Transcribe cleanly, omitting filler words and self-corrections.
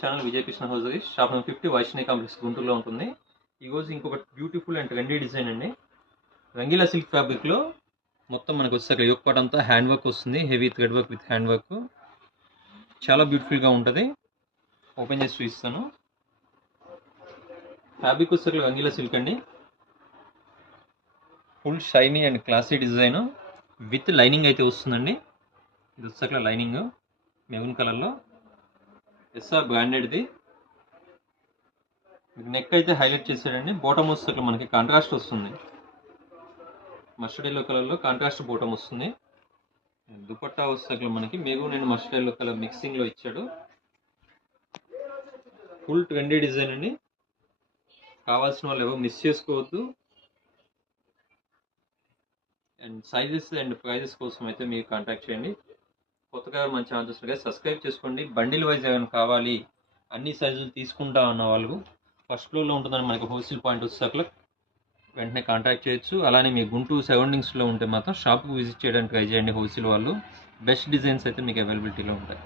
Channel Vijayakrishna hosiery shop number 50 Vaishnavi complex గుంటూరులో ఉంటుంది. ఈరోజు ఇంకొక బ్యూటిఫుల్ అండ్ ట్రెండీ డిజైన్ అండి. రంగీలా సిల్క్ ఫ్యాబ్రిక్లో మొత్తం మనకు వచ్చేసరికి యోక్ పార్ట్ అంతా హ్యాండ్ వర్క్ వస్తుంది. Heavy thread work with hand work చాలా బ్యూటిఫుల్గా ఉంటుంది. ఓపెన్ చేసి చూపిస్తాను. ఫ్యాబ్రిక్ వచ్చేసరికి రంగీలా సిల్క్ అండి. Full shiny and classy design with lining అయితే వస్తుందండి. ఇది వచ్చేసరికి లైనింగ్ మెరూన్ కలర్లో ఎస్ఆర్ బ్రాండెడ్ది. నెక్ అయితే హైలైట్ చేశాడండి. బాటమ్ వస్తే మనకి కాంట్రాస్ట్ వస్తుంది. మస్టర్డ్ ఎల్లో కలర్లో కాంట్రాస్ట్ బాటమ్ వస్తుంది. దుపట్టా వస్తే మనకి maroon and mustard yellow colour మిక్సింగ్లో ఇచ్చాడు. ఫుల్ ట్రెండీ డిజైన్ అండి. కావాల్సిన వాళ్ళు ఎవరు మిస్ చేసుకోవద్దు. అండ్ సైజెస్ అండ్ ప్రైజెస్ కోసం అయితే మీరు కాంటాక్ట్ చేయండి. కొత్తగా మన ఛానల్ చూస్తుంటే సబ్స్క్రైబ్ చేసుకోండి. బండిల్ వైజ్ ఏమైనా కావాలి, అన్ని సైజులు తీసుకుంటా ఉన్న వాళ్ళు ఫస్ట్ ఫ్లోర్లో ఉంటుందని మనకి హోల్సేల్ పాయింట్ వచ్చేసరికి వెంటనే కాంటాక్ట్ చేయొచ్చు. అలానే మీ గుంటూరు సరౌండింగ్స్లో ఉంటే మాత్రం షాప్కి విజిట్ చేయడానికి ట్రై చేయండి. హోల్సేల్ వాళ్ళు బెస్ట్ డిజైన్స్ అయితే మీకు అవైలబిలిటీలో ఉంటాయి.